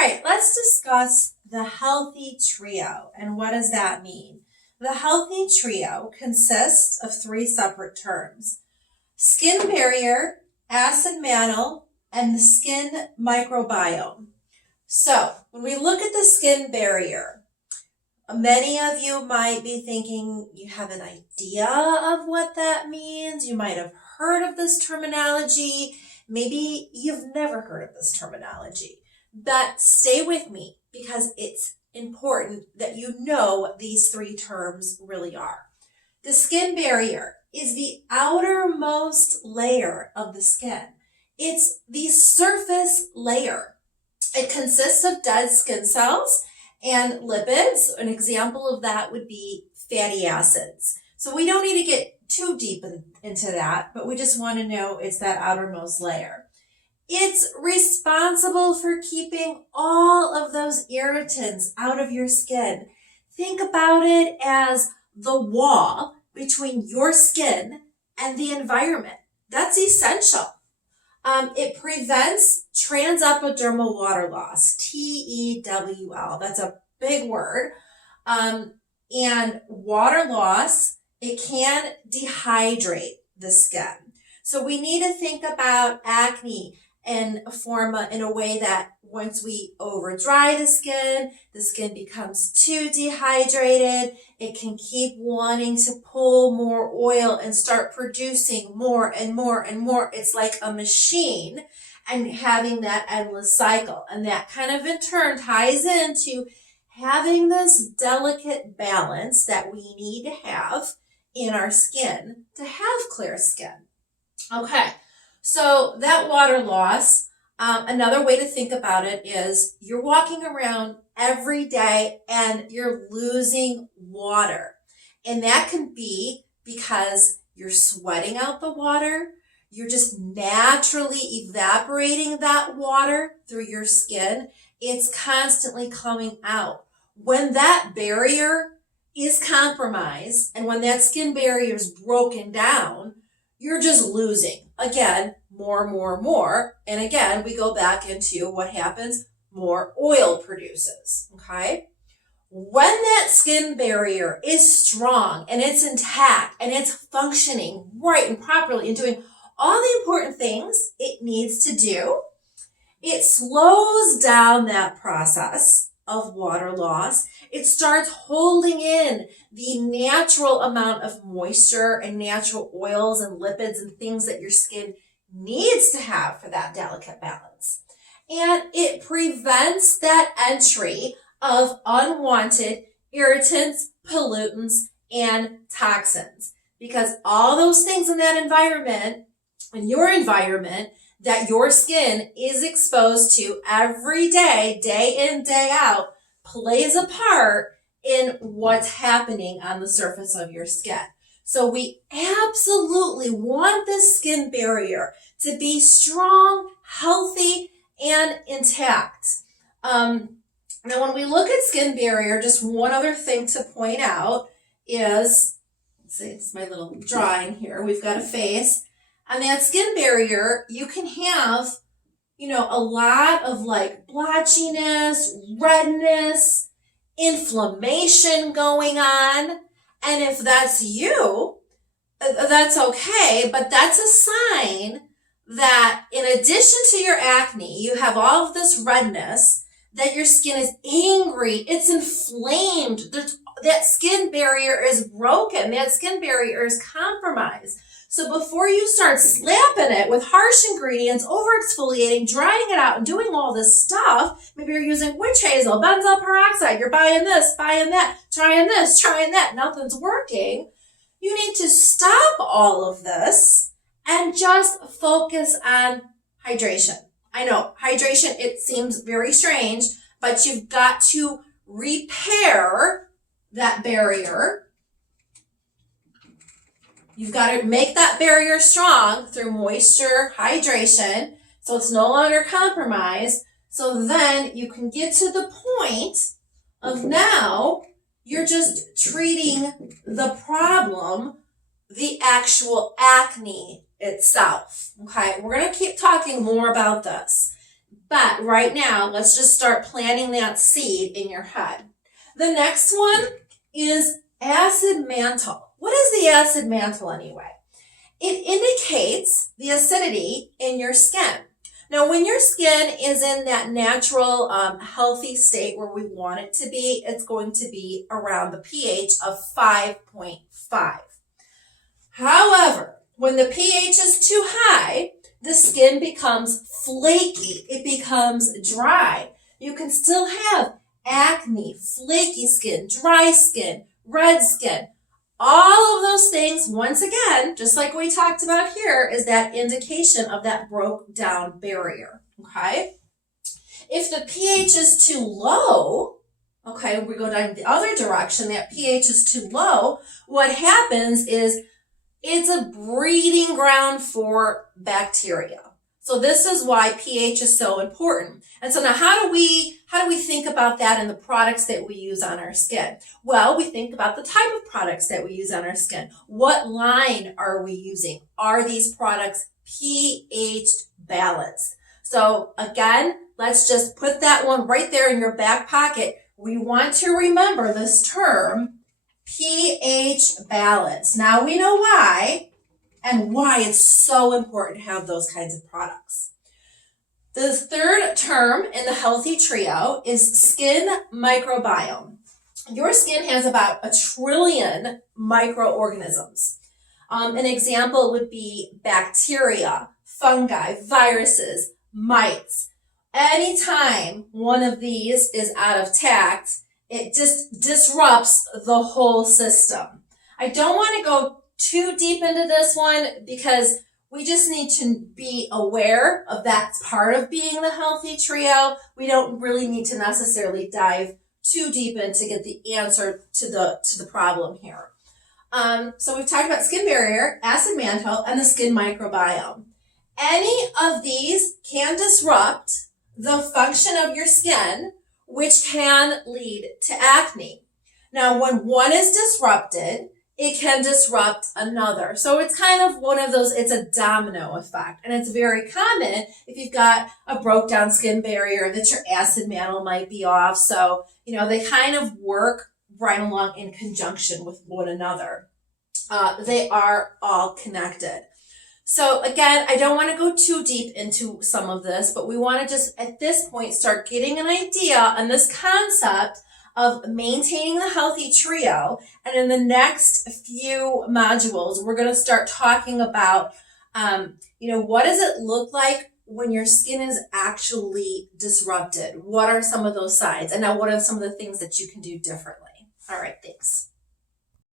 right, let's discuss the healthy trio. And what does that mean? The healthy trio consists of three separate terms: skin barrier, acid mantle, and the skin microbiome. So when we look at the skin barrier, many of you might be thinking you have an idea of what that means. You might have heard of this terminology. Maybe you've never heard of this terminology. But stay with me because it's important that you know what these three terms really are. The skin barrier is the outermost layer of the skin. It's the surface layer. It consists of dead skin cells and lipids. An example of that would be fatty acids. So we don't need to get too deep into that, but we just want to know it's that outermost layer. It's responsible for keeping all of those irritants out of your skin. Think about it as the wall between your skin and the environment. That's essential. It prevents transepidermal water loss, TEWL. That's a big word. And water loss, it can dehydrate the skin. So we need to think about acne in a way that once we over dry the skin becomes too dehydrated. It can keep wanting to pull more oil and start producing more and more and more. It's like a machine and having that endless cycle. And that kind of in turn ties into having this delicate balance that we need to have in our skin to have clear skin. Okay. So that water loss, another way to think about it is you're walking around every day and you're losing water. And that can be because you're sweating out the water. You're just naturally evaporating that water through your skin. It's constantly coming out. When that barrier is compromised and when that skin barrier is broken down, you're just losing. Again, more. And again, we go back into what happens, more oil produces, okay? When that skin barrier is strong and it's intact and it's functioning right and properly and doing all the important things it needs to do, it slows down that process of water loss. It starts holding in the natural amount of moisture and natural oils and lipids and things that your skin needs to have for that delicate balance. And it prevents that entry of unwanted irritants, pollutants, and toxins. Because all those things in that environment, in your environment, that your skin is exposed to every day, day in, day out, plays a part in what's happening on the surface of your skin. So we absolutely want this skin barrier to be strong, healthy, and intact. Now, when we look at skin barrier, just one other thing to point out is, let's see, it's my little drawing here. We've got a face. On that skin barrier, you can have, a lot of like blotchiness, redness, inflammation going on. And if that's you, that's okay, but that's a sign that in addition to your acne, you have all of this redness, that your skin is angry, it's inflamed, that skin barrier is broken, that skin barrier is compromised. So before you start slapping it with harsh ingredients, over-exfoliating, drying it out, and doing all this stuff, maybe you're using witch hazel, benzoyl peroxide, you're buying this, buying that, trying this, trying that, nothing's working. You need to stop all of this and just focus on hydration. I know, hydration, it seems very strange, but you've got to repair that barrier. You've got to make that barrier strong through moisture, hydration, so it's no longer compromised. So then you can get to the point of now you're just treating the problem, the actual acne itself. Okay, we're going to keep talking more about this. But right now, let's just start planting that seed in your head. The next one is acid mantle. What is the acid mantle anyway? It indicates the acidity in your skin. Now, when your skin is in that natural, healthy state where we want it to be, it's going to be around the pH of 5.5. However, when the pH is too high, the skin becomes flaky. It becomes dry. You can still have acne, flaky skin, dry skin, red skin. All of those things, once again, just like we talked about here, is that indication of that broke down barrier, okay? If the pH is too low, okay, we go down the other direction, that pH is too low, what happens is it's a breeding ground for bacteria. So this is why pH is so important. And so now how do we think about that in the products that we use on our skin? Well, we think about the type of products that we use on our skin. What line are we using? Are these products pH balanced? So again, let's just put that one right there in your back pocket. We want to remember this term, pH balance. Now we know why and why it's so important to have those kinds of products. The third term in the healthy trio is skin microbiome. Your skin has about 1 trillion microorganisms. An example would be bacteria, fungi, viruses, mites. Anytime one of these is out of tact, it just disrupts the whole system. I don't want to go too deep into this one because we just need to be aware of that part of being the healthy trio. We don't really need to necessarily dive too deep in to get the answer to the problem here. So we've talked about skin barrier, acid mantle, and the skin microbiome. Any of these can disrupt the function of your skin, which can lead to acne. Now, when one is disrupted, it can disrupt another. So it's kind of one of those, it's a domino effect. And it's very common if you've got a broke down skin barrier that your acid mantle might be off. So, they kind of work right along in conjunction with one another. They are all connected. So again, I don't want to go too deep into some of this, but we want to just at this point start getting an idea on this concept of maintaining the healthy trio. And in the next few modules, we're going to start talking about, what does it look like when your skin is actually disrupted? What are some of those signs? And now what are some of the things that you can do differently? All right, thanks.